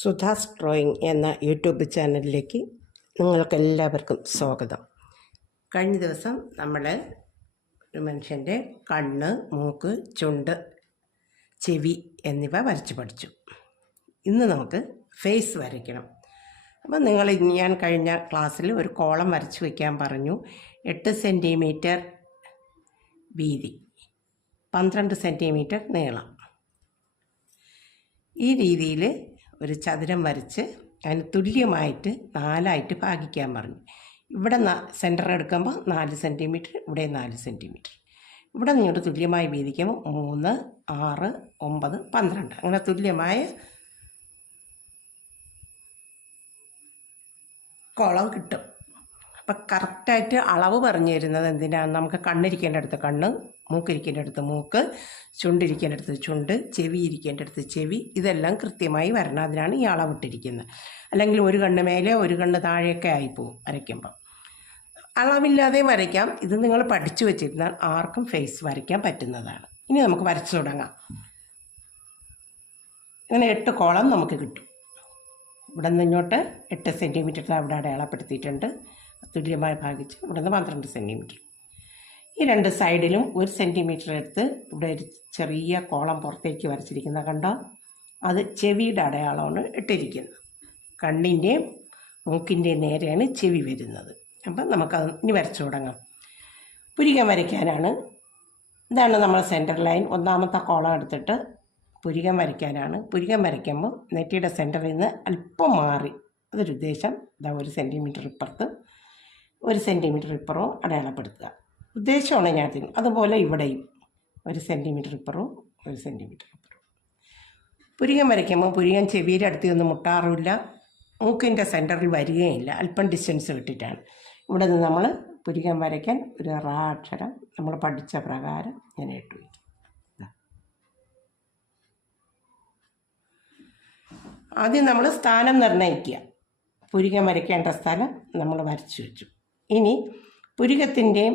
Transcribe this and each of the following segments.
സുധാസ് drawing എന്ന YouTube ചാനലിലേക്ക് നിങ്ങൾക്കെല്ലാവർക്കും സ്വാഗതം. കഴിഞ്ഞ ദിവസം നമ്മൾ ഒരു മനുഷ്യൻ്റെ കണ്ണ്, മൂക്ക്, ചുണ്ട്, ചെവി എന്നിവ വരച്ച് പഠിച്ചു. ഇന്ന് നമുക്ക് ഫേസ് വരയ്ക്കണം. അപ്പോൾ ഞാൻ കഴിഞ്ഞ ക്ലാസ്സിൽ ഒരു കോളം വരച്ച് വയ്ക്കാൻ പറഞ്ഞു. 8 സെൻറ്റിമീറ്റർ വീതി, 12 സെൻറ്റിമീറ്റർ നീളം. ഈ രീതിയിൽ ഒരു ചതുരം വരച്ച് അതിന് തുല്യമായിട്ട് 4ആയിട്ട് ഭാഗിക്കാൻ പറഞ്ഞു. ഇവിടെ സെൻറ്റർ എടുക്കുമ്പോൾ 4 സെൻറ്റിമീറ്റർ, ഇവിടെ 4 സെൻറ്റിമീറ്റർ. ഇവിടെ നിങ്ങളുടെ തുല്യമായി വീതിക്കുമ്പോൾ 3, 6, 9, 12 അങ്ങനെ തുല്യമായ കോളം കിട്ടും. അപ്പം കറക്റ്റായിട്ട് അളവ് പറഞ്ഞു തരുന്നത് എന്തിനാണ്? നമുക്ക് കണ്ണിരിക്കേണ്ട അടുത്ത് കണ്ണ്, മൂക്കിരിക്കേണ്ട അടുത്ത് മൂക്ക്, ചുണ്ടിരിക്കേണ്ട അടുത്ത് ചുണ്ട്, ചെവി ഇരിക്കേണ്ട അടുത്ത് ചെവി, ഇതെല്ലാം കൃത്യമായി വരണം. അതിനാണ് ഈ അളവിട്ടിരിക്കുന്നത്. അല്ലെങ്കിൽ ഒരു കണ്ണ് മേലെ ഒരു കണ്ണ് താഴെയൊക്കെ ആയിപ്പോവും വരയ്ക്കുമ്പം. അളവില്ലാതെ വരയ്ക്കാം. ഇത് നിങ്ങൾ പഠിച്ചു വെച്ചിരുന്നാൽ ആർക്കും ഫേസ് വരയ്ക്കാൻ പറ്റുന്നതാണ്. ഇനി നമുക്ക് വരച്ചു തുടങ്ങാം. ഇങ്ങനെ 8 കോളം നമുക്ക് കിട്ടും. ഇവിടെ നിന്ന് ഇങ്ങോട്ട് 8 സെൻറ്റിമീറ്റർ അവിടെ അടയാളപ്പെടുത്തിയിട്ടുണ്ട്. തുല്യമായി ഭാഗിച്ച് ഇവിടെ നിന്ന് 12 സെൻറ്റിമീറ്റർ. ഈ 2 സൈഡിലും 1 സെൻറ്റിമീറ്റർ എടുത്ത് ഇവിടെ ഒരു ചെറിയ കോളം പുറത്തേക്ക് വരച്ചിരിക്കുന്ന കണ്ടോ? അത് ചെവിയുടെ അടയാളമാണ് ഇട്ടിരിക്കുന്നത്. കണ്ണിൻ്റെയും മൂക്കിൻ്റെയും നേരെയാണ് ചെവി വരുന്നത്. അപ്പം നമുക്കത് ഇനി വരച്ചു തുടങ്ങാം. പുരികം വരയ്ക്കാനാണ്. ഇതാണ് നമ്മൾ സെൻറ്റർ ലൈൻ. 1ാമത്തെ കോളം എടുത്തിട്ട് പുരികം വരയ്ക്കാനാണ്. പുരികം വരയ്ക്കുമ്പോൾ നെറ്റിയുടെ സെൻറ്ററിൽ നിന്ന് അല്പം മാറി, അതൊരു ഉദ്ദേശം. ഇതാ 1 സെൻറ്റിമീറ്റർ ഇപ്പുറത്ത് 1 സെൻറ്റിമീറ്റർ ഇപ്പുറവും അടയാളപ്പെടുത്തുക. ഉദ്ദേശമാണ് ഞാൻ തിരിഞ്ഞു. അതുപോലെ ഇവിടെയും 1 സെൻറ്റിമീറ്റർ ഇപ്പുറവും 1 സെൻറ്റിമീറ്റർ ഇപ്പുറവും. പുരികം വരയ്ക്കുമ്പോൾ പുരികം ചെവിയുടെ അടുത്ത് ഒന്നും മുട്ടാറില്ല, മൂക്കിൻ്റെ സെൻറ്ററിൽ വരികയില്ല. അല്പം ഡിസ്റ്റൻസ് വിട്ടിട്ടാണ്. ഇവിടെ നിന്ന് നമ്മൾ പുരികം വരയ്ക്കാൻ ഒരു റാ അക്ഷരം നമ്മൾ പഠിച്ച പ്രകാരം ഞാൻ ഇട്ടു വയ്ക്കും. ആദ്യം നമ്മൾ സ്ഥാനം നിർണ്ണയിക്കുക. പുരികം വരയ്ക്കേണ്ട സ്ഥലം നമ്മൾ വരച്ചു വെച്ചു. ഇനി പുരികത്തിൻ്റെയും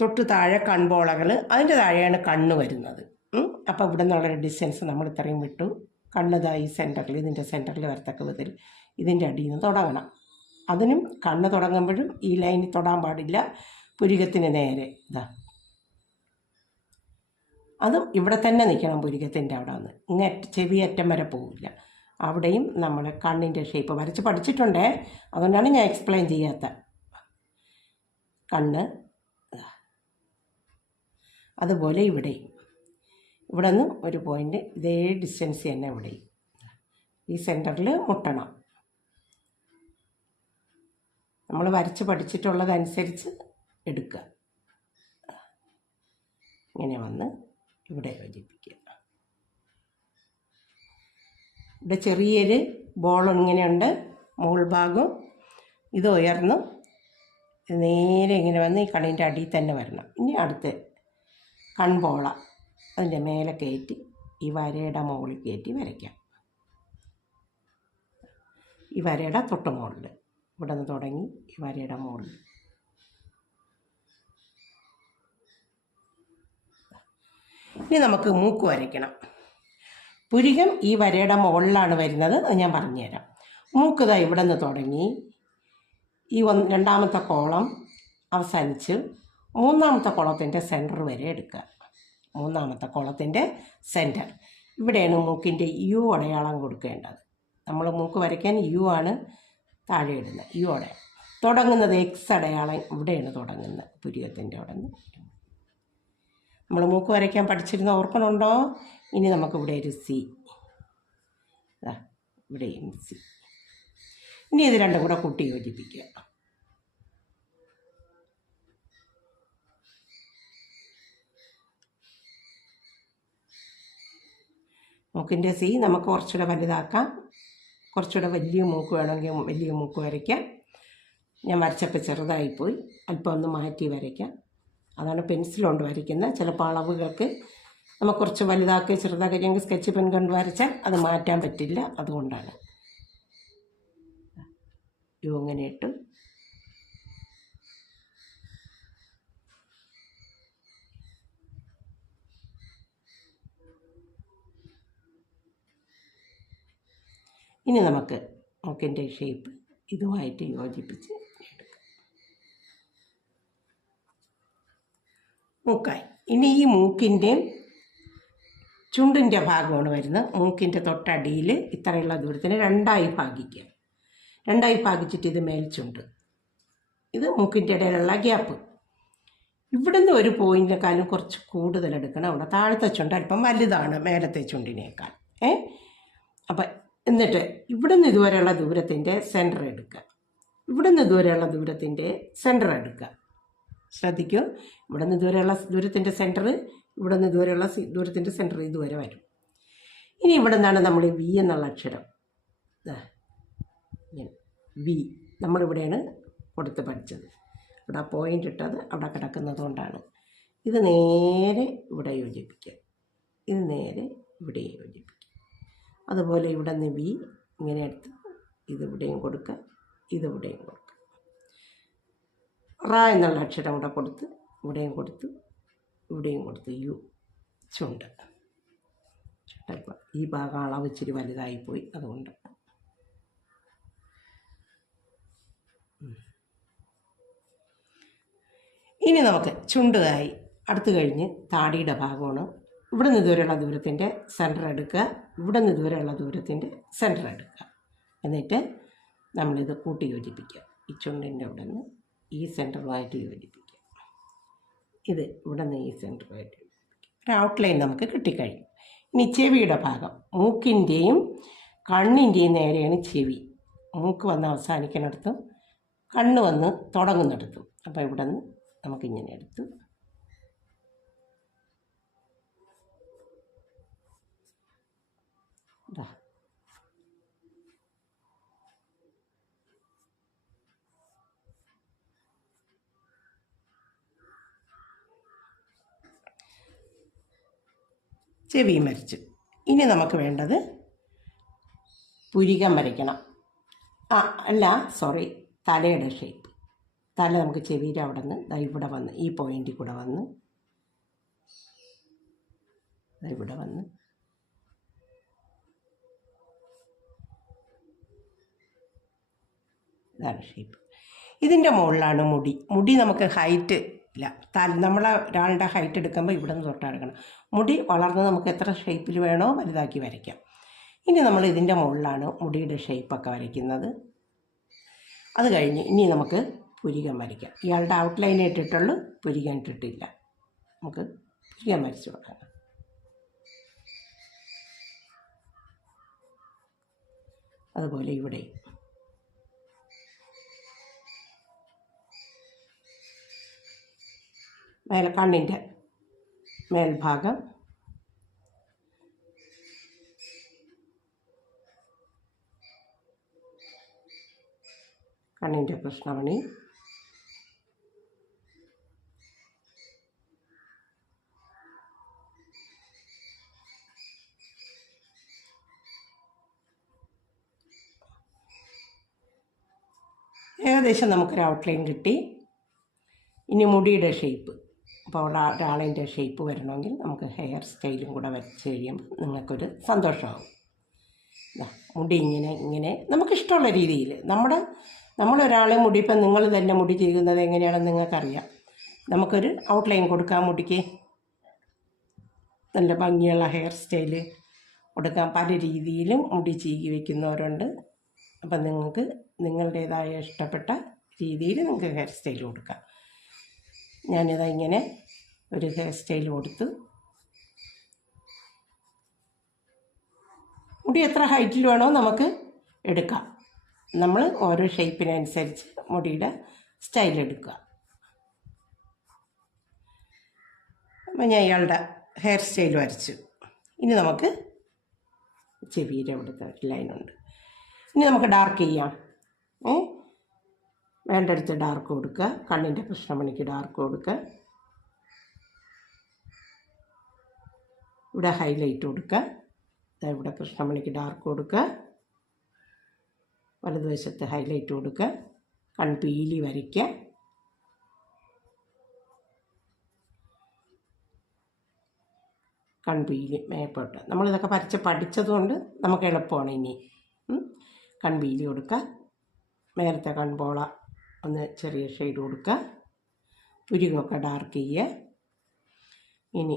തൊട്ട് താഴെ കൺപോളകൾ, അതിൻ്റെ താഴെയാണ് കണ്ണ് വരുന്നത്. അപ്പോൾ ഇവിടെ നിന്നുള്ളൊരു ഡിസ്റ്റൻസ് നമ്മൾ ഇത്രയും വിട്ടു. കണ്ണുതായി സെൻറ്ററിൽ, ഇതിൻ്റെ സെൻറ്ററിൽ വരത്തക്ക വിധത്തിൽ ഇതിൻ്റെ അടിയിൽ നിന്ന് തുടങ്ങണം. അതിനും കണ്ണ് തുടങ്ങുമ്പോഴും ഈ ലൈനിൽ തൊടാൻ പാടില്ല. പുരികത്തിന് നേരെ ഇതാ, അതും ഇവിടെ തന്നെ നിൽക്കണം. പുരികത്തിൻ്റെ അവിടെ നിന്ന് ഇങ്ങനെ ചെവി അറ്റം വരെ പോവില്ല. അവിടെയും നമ്മൾ കണ്ണിൻ്റെ ഷേപ്പ് വരച്ച് പഠിച്ചിട്ടുണ്ടേ, അതുകൊണ്ടാണ് ഞാൻ എക്സ്പ്ലെയിൻ ചെയ്യാത്ത. കണ്ണ് അതുപോലെ ഇവിടെയും ഇവിടെ നിന്നും ഒരു പോയിൻ്റ് ഇതേ ഡിസ്റ്റൻസ് തന്നെ ഇവിടെയും ഈ സെൻറ്ററിൽ മുട്ടണം. നമ്മൾ വരച്ച് പഠിച്ചിട്ടുള്ളതനുസരിച്ച് എടുക്കുക. ഇങ്ങനെ വന്ന് ഇവിടെ യോജിപ്പിക്കുക. ഇവിടെ ചെറിയൊരു ബോൾ ഇങ്ങനെയുണ്ട്, മുകൾ ഭാഗം ഇത് ഉയർന്നു നേരെ ഇങ്ങനെ വന്ന് ഈ കണ്ണിൻ്റെ അടിയിൽ തന്നെ വരണം. ഇനി അടുത്ത് കൺപോള അതിൻ്റെ മേലെ കയറ്റി ഈ വരയുടെ മുകളിൽ കയറ്റി വരയ്ക്കാം. ഈ വരയുടെ തൊട്ട് മുകളിൽ ഇവിടെ നിന്ന് തുടങ്ങി ഈ വരയുടെ മുകളിൽ. ഇനി നമുക്ക് മൂക്ക് വരയ്ക്കണം. പുരികം ഈ വരയുടെ മുകളിലാണ് വരുന്നത്, അത് ഞാൻ പറഞ്ഞുതരാം. മൂക്ക് ദാ ഇവിടെ നിന്ന് തുടങ്ങി ഈ 2ാമത്തെ കോളം അവസാനിച്ച് 3ാമത്തെ കോളത്തിൻ്റെ സെൻറ്റർ വരെ എടുക്കുക. 3ാമത്തെ കോളത്തിൻ്റെ സെൻറ്റർ ഇവിടെയാണ് മൂക്കിൻ്റെ യു അടയാളം കൊടുക്കേണ്ടത്. നമ്മൾ മൂക്ക് വരയ്ക്കാൻ യു ആണ് താഴെ ഇടുന്നത്. യു അടയാളം തുടങ്ങുന്നത് എക്സ് അടയാളം ഇവിടെയാണ് തുടങ്ങുന്നത്. പുരികത്തിൻ്റെ അവിടെ നിന്ന് നമ്മൾ മൂക്ക് വരയ്ക്കാൻ പഠിച്ചിരുന്ന ഓർക്കണുണ്ടോ? ഇനി നമുക്കിവിടെ ഒരു സി, ഇവിടെയും സി. ഇനി ഇത് രണ്ടും കൂടെ കൂട്ടി യോജിപ്പിക്കുക. മൂക്കിൻ്റെ സി നമുക്ക് കുറച്ചുകൂടെ വലുതാക്കാം. കുറച്ചുകൂടെ വലിയ മൂക്ക് വേണമെങ്കിൽ വലിയ മൂക്ക് വരയ്ക്കാം. ഞാൻ വരച്ചപ്പോൾ ചെറുതായിപ്പോയി, അല്പം ഒന്ന് മാറ്റി വരയ്ക്കാം. അതാണ് പെൻസിലുകൊണ്ട് വരയ്ക്കുന്നത്. ചിലപ്പോൾ അളവുകൾക്ക് നമുക്ക് കുറച്ച് വലുതാക്കി ചെറുതാക്കി സ്കെച്ച് പെൻ കൊണ്ട് വരച്ചാൽ അത് മാറ്റാൻ പറ്റില്ല. അതുകൊണ്ടാണ് ഇങ്ങനെ ഇട്ടു. ഇനി നമുക്ക് മൂക്കിൻ്റെ ഷേപ്പ് ഇതുമായിട്ട് യോജിപ്പിച്ച് എടുക്കാം. മൂക്കായി. ഇനി ഈ മൂക്കിൻ്റെയും ചുണ്ടിൻ്റെ ഭാഗമാണ് വരുന്നത്. മൂക്കിൻ്റെ തൊട്ടടിയിൽ ഇത്രയുള്ള ദൂരത്തിന് രണ്ടായി ഭാഗിക്കുക. രണ്ടായി ഭാഗിച്ചിട്ട് ഇത് മേൽച്ചുണ്ട്, ഇത് മൂക്കിൻ്റെ ഇടയിലുള്ള ഗ്യാപ്പ്. ഇവിടുന്ന് ഒരു പോയിൻറ്റിനെക്കാളും കുറച്ച് കൂടുതൽ എടുക്കണം. അവിടെ താഴത്തെ ചുണ്ട് അല്പം വലുതാണ് മേലത്തെ ചുണ്ടിനേക്കാൾ. അപ്പം എന്നിട്ട് ഇവിടുന്ന് ഇതുവരെയുള്ള ദൂരത്തിൻ്റെ സെൻറ്റർ എടുക്കുക. ഇവിടുന്ന് ഇതുവരെയുള്ള ദൂരത്തിൻ്റെ സെൻറ്റർ എടുക്കുക. ശ്രദ്ധിക്കൂ, ഇവിടുന്ന് ഇതുവരെയുള്ള ദൂരത്തിൻ്റെ സെൻറ്റർ, ഇവിടുന്ന് ഇതുവരെയുള്ള ദൂരത്തിൻ്റെ സെൻറ്റർ ഇതുവരെ വരും. ഇനി ഇവിടെ നിന്നാണ് നമ്മൾ വി എന്നുള്ള അക്ഷരം, വി നമ്മളിവിടെയാണ് കൊടുത്ത് പഠിച്ചത്. ഇവിടെ ആ പോയിൻ്റ് ഇട്ടത് അവിടെ കിടക്കുന്നത് കൊണ്ടാണ്. ഇത് നേരെ ഇവിടെ യോജിപ്പിക്കുക, ഇത് നേരെ ഇവിടെ യോജിപ്പിക്കുക. അതുപോലെ ഇവിടെ നിന്ന് വി ഇങ്ങനെ എടുത്ത് ഇതിവിടെയും കൊടുക്കുക, ഇതിവിടെയും കൊടുക്കുക. റ എന്നുള്ള അക്ഷരം ഇവിടെ കൊടുത്ത് ഇവിടെയും കൊടുത്ത് ഇവിടെയും കൊടുത്ത് യു ചുണ്ട്. ചുണ്ടപ്പം ഈ ഭാഗം അളവ് ഇച്ചിരി വലുതായിപ്പോയി, അതുകൊണ്ട് ഇനി നമുക്ക് ചുണ്ടായി. അടുത്ത് കഴിഞ്ഞ് താടിയുടെ ഭാഗമാണ്. ഇവിടെ നിന്ന് ഇതുവരെയുള്ള ദൂരത്തിൻ്റെ സെൻറ്റർ എടുക്കുക, ഇവിടെ നിന്ന് ഇതുവരെയുള്ള ദൂരത്തിൻ്റെ സെൻറ്റർ എടുക്കുക. എന്നിട്ട് നമ്മളിത് കൂട്ടി യോജിപ്പിക്കുക. ഈ ചുണ്ടിൻ്റെ ഇവിടെ നിന്ന് ഈ സെൻറ്ററുമായിട്ട് യോജിപ്പിക്കുക, ഇത് ഇവിടെ നിന്ന് ഈ സെൻറ്ററുമായിട്ട് യോജിപ്പിക്കുക. ഒരു ഔട്ട്ലൈൻ നമുക്ക് കിട്ടിക്കഴിയും. ഇനി ചെവിയുടെ ഭാഗം, മൂക്കിൻ്റെയും കണ്ണിൻ്റെയും നേരെയാണ് ചെവി. മൂക്ക് വന്ന് അവസാനിക്കുന്നിടത്തും കണ്ണ് വന്ന് തുടങ്ങുന്നിടത്തും. അപ്പോൾ ഇവിടെ നിന്ന് നമുക്കിങ്ങനെ എടുത്ത് ചെവിയും വരച്ചു. ഇനി നമുക്ക് വേണ്ടത് പുരികം വരയ്ക്കണം. തലയുടെ ഷേപ്പ്. തല നമുക്ക് ചെവിയുടെ അവിടെ നിന്ന് ഇവിടെ വന്ന് ഈ പോയിൻറ്റിൽ കൂടെ വന്ന് ഇവിടെ വന്ന് ഇതാണ് ഷേപ്പ്. ഇതിൻ്റെ മുകളിലാണ് മുടി. മുടി നമുക്ക് ഹൈറ്റ് ഇല്ല. നമ്മളെ ഒരാളുടെ ഹൈറ്റ് എടുക്കുമ്പോൾ ഇവിടെ നിന്ന് തൊട്ടെടുക്കണം. മുടി വളർന്ന് നമുക്ക് എത്ര ഷേപ്പിൽ വേണോ വലുതാക്കി വരയ്ക്കാം. ഇനി നമ്മൾ ഇതിൻ്റെ മുകളിലാണ് മുടിയുടെ ഷേപ്പൊക്കെ വരയ്ക്കുന്നത്. അത് കഴിഞ്ഞ് ഇനി നമുക്ക് പുരികം വരയ്ക്കാം. ഇയാളുടെ ഔട്ട്ലൈൻ ഇട്ടിട്ടുള്ളൂ, പുരികം ഇട്ടിട്ടില്ല. നമുക്ക് പുരികം വരച്ചു കൊടുക്കാം. അതുപോലെ ഇവിടെ കണ്ണിൻ്റെ മേൽഭാഗം, കണ്ണിൻ്റെ കൃഷ്ണമണി, ഏകദേശം നമുക്കൊരു ഔട്ട്ലൈൻ കിട്ടി. ഇനി മുടിയുടെ ഷേപ്പ്. അപ്പോൾ അവിടെ ഒരാളിൻ്റെ ഷേപ്പ് വരണമെങ്കിൽ നമുക്ക് ഹെയർ സ്റ്റൈലും കൂടെ വരച്ച് കഴിയുമ്പോൾ നിങ്ങൾക്കൊരു സന്തോഷമാകും. മുടി ഇങ്ങനെ നമുക്കിഷ്ടമുള്ള രീതിയിൽ നമ്മളൊരാളെ മുടി, ഇപ്പം നിങ്ങൾ തന്നെ മുടി ചെയ്യുന്നത് എങ്ങനെയാണെന്ന് നിങ്ങൾക്കറിയാം. നമുക്കൊരു ഔട്ട്ലൈൻ കൊടുക്കാം. മുടിക്ക് നല്ല ഭംഗിയുള്ള ഹെയർ സ്റ്റൈല് കൊടുക്കാം. പല രീതിയിലും മുടി ചീകി വയ്ക്കുന്നവരുണ്ട്. അപ്പം നിങ്ങൾക്ക് നിങ്ങളുടേതായ ഇഷ്ടപ്പെട്ട രീതിയിൽ നിങ്ങൾക്ക് ഹെയർ സ്റ്റൈൽ കൊടുക്കാം. ഞാനിതാ ഇങ്ങനെ ഒരു ഹെയർ സ്റ്റൈൽ കൊടുത്ത്, മുടി എത്ര ഹൈറ്റിൽ വേണോ നമുക്ക് എടുക്കാം. നമ്മൾ ഓരോ ഷേപ്പിനനുസരിച്ച് മുടിയുടെ സ്റ്റൈൽ എടുക്കുക. അപ്പം ഞാൻ ഇയാളുടെ ഹെയർ സ്റ്റൈൽ വരച്ചു. ഇനി നമുക്ക് ചെവിയുടെ ഇവിടുത്തെ ഒരു ലൈനുണ്ട്. ഇനി നമുക്ക് ഡാർക്ക് ചെയ്യാം. വേണ്ടടുത്ത് ഡാർക്ക് കൊടുക്കുക. കണ്ണിൻ്റെ കൃഷ്ണമണിക്ക് ഡാർക്ക് കൊടുക്കുക. ഇവിടെ ഹൈലൈറ്റ് കൊടുക്കുക. ഇവിടെ കൃഷ്ണമണിക്ക് ഡാർക്ക് കൊടുക്കുക. വലതുവശത്ത് ഹൈലൈറ്റ് കൊടുക്കുക. കൺപീലി വരയ്ക്കുക. കൺപീലി മേപ്പോട്ട്. നമ്മളിതൊക്കെ പഠിച്ചതുകൊണ്ട് നമുക്ക് എളുപ്പമാണ്. ഇനി കൺപീലി കൊടുക്കുക. നേരത്തെ കൺപോള ഒന്ന് ചെറിയ ഷെയ്ഡ് കൊടുക്കുക. പുരികമൊക്കെ ഡാർക്ക് ചെയ്യുക. ഇനി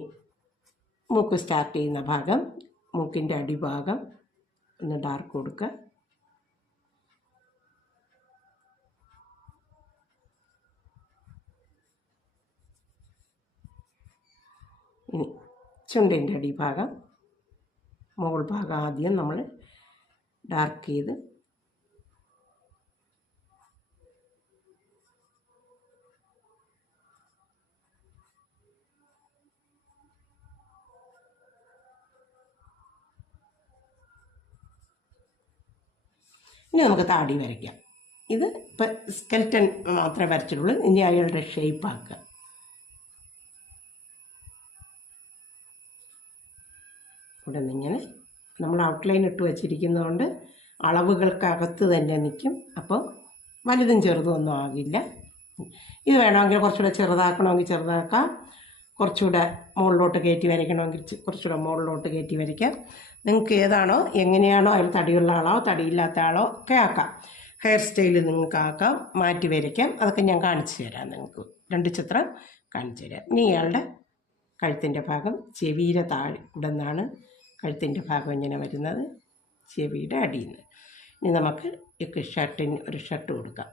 മൂക്ക് സ്റ്റാർട്ട് ചെയ്യുന്ന ഭാഗം, മൂക്കിൻ്റെ അടിഭാഗം ഒന്ന് ഡാർക്ക് കൊടുക്കുക. ഇനി ചുണ്ടിൻ്റെ അടിഭാഗം, മുകൾ ഭാഗം ആദ്യം നമ്മൾ ഡാർക്ക് ചെയ്ത് ഇനി നമുക്ക് താടി വരയ്ക്കാം. ഇത് ഇപ്പം സ്കെൽറ്റൻ മാത്രമേ വരച്ചിട്ടുള്ളൂ. ഇനി അയാളുടെ ഷേപ്പ് ആക്കുക. ഇവിടെ നിന്നിങ്ങനെ നമ്മൾ ഔട്ട്ലൈൻ ഇട്ട് വച്ചിരിക്കുന്നതുകൊണ്ട് അളവുകൾക്കകത്ത് തന്നെ നിൽക്കും. അപ്പോൾ വലുതും ചെറുതും ഒന്നും ആകില്ല. ഇത് വേണമെങ്കിൽ കുറച്ചുകൂടെ ചെറുതാക്കണമെങ്കിൽ ചെറുതാക്കാം, കുറച്ചുകൂടെ മുകളിലോട്ട് കയറ്റി വരയ്ക്കണമെങ്കിൽ കുറച്ചുകൂടെ മുകളിലോട്ട് കയറ്റി വരയ്ക്കാം. നിങ്ങൾക്ക് ഏതാണോ എങ്ങനെയാണോ അതിൽ തടിയുള്ള ആളോ തടിയില്ലാത്ത ആളോ ഒക്കെ ആക്കാം. ഹെയർ സ്റ്റൈൽ നിങ്ങൾക്ക് ആക്കാം, മാറ്റി വരയ്ക്കാം. അതൊക്കെ ഞാൻ കാണിച്ചു തരാം. നിങ്ങൾക്ക് 2 ചിത്രം കാണിച്ചു തരാം. ഇനി ഇയാളുടെ കഴുത്തിൻ്റെ ഭാഗം, ചെവിയുടെ താഴെ ഇവിടെ നിന്നാണ് കഴുത്തിൻ്റെ ഭാഗം ഇങ്ങനെ വരുന്നത്, ചെവിയുടെ അടിയിൽ നിന്ന്. ഇനി നമുക്ക് ഈ ഷർട്ടിന് ഒരു ഷർട്ട് കൊടുക്കാം.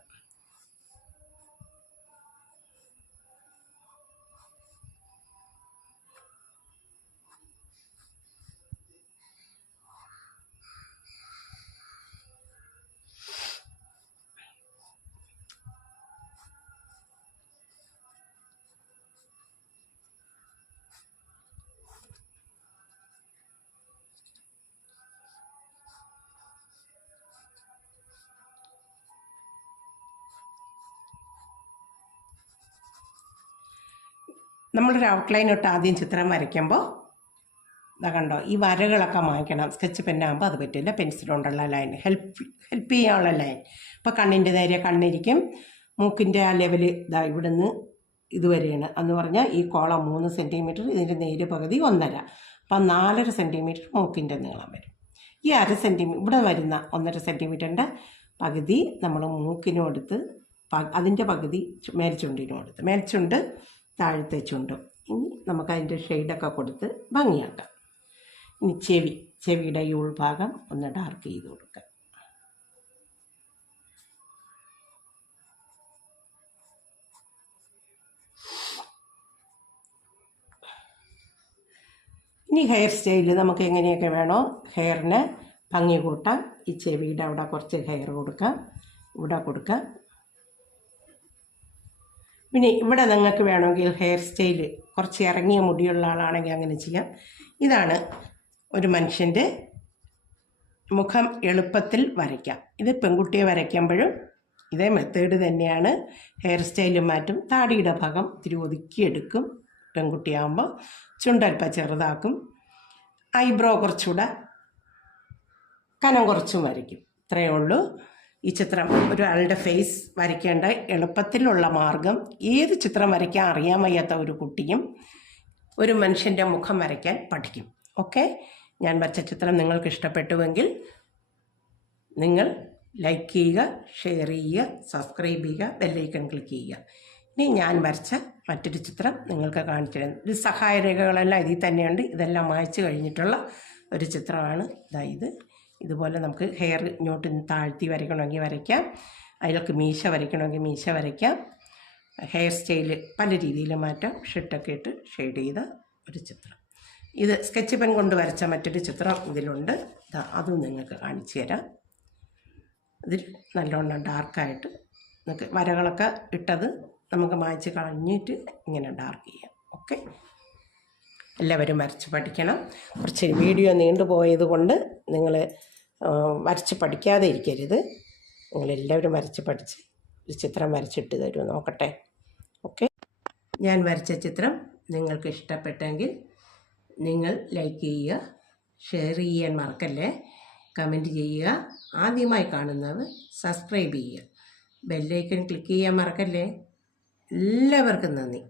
നമ്മളൊരു ഔട്ട്ലൈൻ ഇട്ട് ആദ്യം ചിത്രം വരയ്ക്കുമ്പോൾ ഇതാ കണ്ടോ, ഈ വരകളൊക്കെ മായ്ക്കണം. സ്കെച്ച് പെന്നാകുമ്പോൾ അത് പറ്റില്ല. പെൻസിൽ കൊണ്ടുള്ള ലൈൻ ഹെൽപ്പ് ചെയ്യാനുള്ള ലൈൻ. ഇപ്പോൾ കണ്ണിൻ്റെ നേരെ കണ്ണിരിക്കും. മൂക്കിൻ്റെ ആ ലെവൽ ഇതാ ഇവിടുന്ന് ഇതുവരെയാണ് എന്ന് പറഞ്ഞാൽ ഈ കോളം 3 സെൻറ്റിമീറ്റർ, ഇതിൻ്റെ നേര് പകുതി 1.5, അപ്പം 4.5 സെൻറ്റിമീറ്റർ മൂക്കിൻ്റെ നീളം വരും. ഈ 1/2 സെൻറ്റിമീറ്റർ ഇവിടെ വരുന്ന 1.5 സെൻറ്റിമീറ്ററിൻ്റെ പകുതി നമ്മൾ മൂക്കിനും എടുത്ത് അതിൻ്റെ പകുതി മേൽച്ചുണ്ടിനും എടുത്ത്, മേൽച്ചുണ്ട് താഴത്തെ ചുണ്ടും. ഇനി നമുക്കതിൻ്റെ ഷെയ്ഡൊക്കെ കൊടുത്ത് ഭംഗിയാക്കാം. ഇനി ചെവിയുടെ ഈ ഉൾഭാഗം ഒന്ന് ഡാർക്ക് ചെയ്ത് കൊടുക്കാം. ഇനി ഹെയർ സ്റ്റൈൽ നമുക്ക് എങ്ങനെയൊക്കെ വേണോ ഹെയറിന് ഭംഗി കൂട്ടാം. ഈ ചെവിയുടെ അവിടെ കുറച്ച് ഹെയർ കൊടുക്കാം, ഇവിടെ കൊടുക്കാം. പിന്നെ ഇവിടെ നിങ്ങൾക്ക് വേണമെങ്കിൽ ഹെയർ സ്റ്റൈൽ കുറച്ച് ഇറങ്ങിയ മുടിയുള്ള ആളാണെങ്കിൽ അങ്ങനെ ചെയ്യാം. ഇതാണ് ഒരു മനുഷ്യൻ്റെ മുഖം എളുപ്പത്തിൽ വരയ്ക്കാം. ഇത് പെൺകുട്ടിയെ വരയ്ക്കുമ്പോഴും ഇതേ മെത്തേഡ് തന്നെയാണ്. ഹെയർ സ്റ്റൈലും മാറ്റും. താടിയുടെ ഭാഗം ഇത്തിരി ഒതുക്കിയെടുക്കും പെൺകുട്ടിയാകുമ്പോൾ. ചുണ്ടൽപ്പം ചെറുതാക്കും. ഐബ്രോ കുറച്ചുകൂടെ കനം കുറച്ചും വരയ്ക്കും. ഇത്രയേ ഉള്ളൂ. ഈ ചിത്രം ഒരാളുടെ ഫേസ് വരയ്ക്കേണ്ട എളുപ്പത്തിലുള്ള മാർഗം. ഏത് ചിത്രം വരയ്ക്കാൻ അറിയാൻ വയ്യാത്ത ഒരു കുട്ടിയും ഒരു മനുഷ്യൻ്റെ മുഖം വരയ്ക്കാൻ പഠിക്കും. ഓക്കെ, ഞാൻ വരച്ച ചിത്രം നിങ്ങൾക്ക് ഇഷ്ടപ്പെട്ടുവെങ്കിൽ നിങ്ങൾ ലൈക്ക് ചെയ്യുക, ഷെയർ ചെയ്യുക, സബ്സ്ക്രൈബ് ചെയ്യുക, ബെല്ലൈക്കൺ ക്ലിക്ക് ചെയ്യുക. ഇനി ഞാൻ വരച്ച മറ്റൊരു ചിത്രം നിങ്ങൾക്ക് കാണിച്ചു തരാം. ഇത് സഹായരേഖകളെല്ലാം ഇതിൽ തന്നെയുണ്ട്. ഇതെല്ലാം മായ്ച്ചു കഴിഞ്ഞിട്ടുള്ള ഒരു ചിത്രമാണ് ഇത്. ഇതുപോലെ നമുക്ക് ഹെയർ ഇങ്ങോട്ട് താഴ്ത്തി വരയ്ക്കണമെങ്കിൽ വരയ്ക്കാം. അതിലൊക്കെ മീശ വരയ്ക്കണമെങ്കിൽ മീശ വരയ്ക്കാം. ഹെയർ സ്റ്റൈല് പല രീതിയിൽ മാറ്റാം. ഷർട്ടൊക്കെ ഇട്ട് ഷെയ്ഡ് ചെയ്ത ഒരു ചിത്രം. ഇത് സ്കെച്ച് പെൻ കൊണ്ട് വരച്ച മറ്റൊരു ചിത്രം ഇതിലുണ്ട്. അതും നിങ്ങൾക്ക് കാണിച്ചു തരാം. ഇതിൽ നല്ലോണം ഡാർക്കായിട്ട് നമുക്ക് വരകളൊക്കെ ഇട്ടത് നമുക്ക് മായ്ച്ച് കളഞ്ഞിട്ട് ഇങ്ങനെ ഡാർക്ക് ചെയ്യാം. ഓക്കെ, എല്ലാവരും വരച്ച് പഠിക്കണം. കുറച്ച് വീഡിയോ നീണ്ടുപോയത് കൊണ്ട് നിങ്ങൾ വരച്ച് പഠിക്കാതെ ഇരിക്കരുത്. നിങ്ങളെല്ലാവരും വരച്ച് പഠിച്ച് ഒരു ചിത്രം വരച്ചിട്ട് തരുമോ നോക്കട്ടെ. ഓക്കെ, ഞാൻ വരച്ച ചിത്രം നിങ്ങൾക്ക് ഇഷ്ടപ്പെട്ടെങ്കിൽ നിങ്ങൾ ലൈക്ക് ചെയ്യുക, ഷെയർ ചെയ്യാൻ മറക്കല്ലേ, കമൻറ്റ് ചെയ്യുക. ആദ്യമായി കാണുന്നവർ സബ്സ്ക്രൈബ് ചെയ്യുക, ബെല്ലൈക്കൺ ക്ലിക്ക് ചെയ്യാൻ മറക്കല്ലേ. എല്ലാവർക്കും നന്ദി.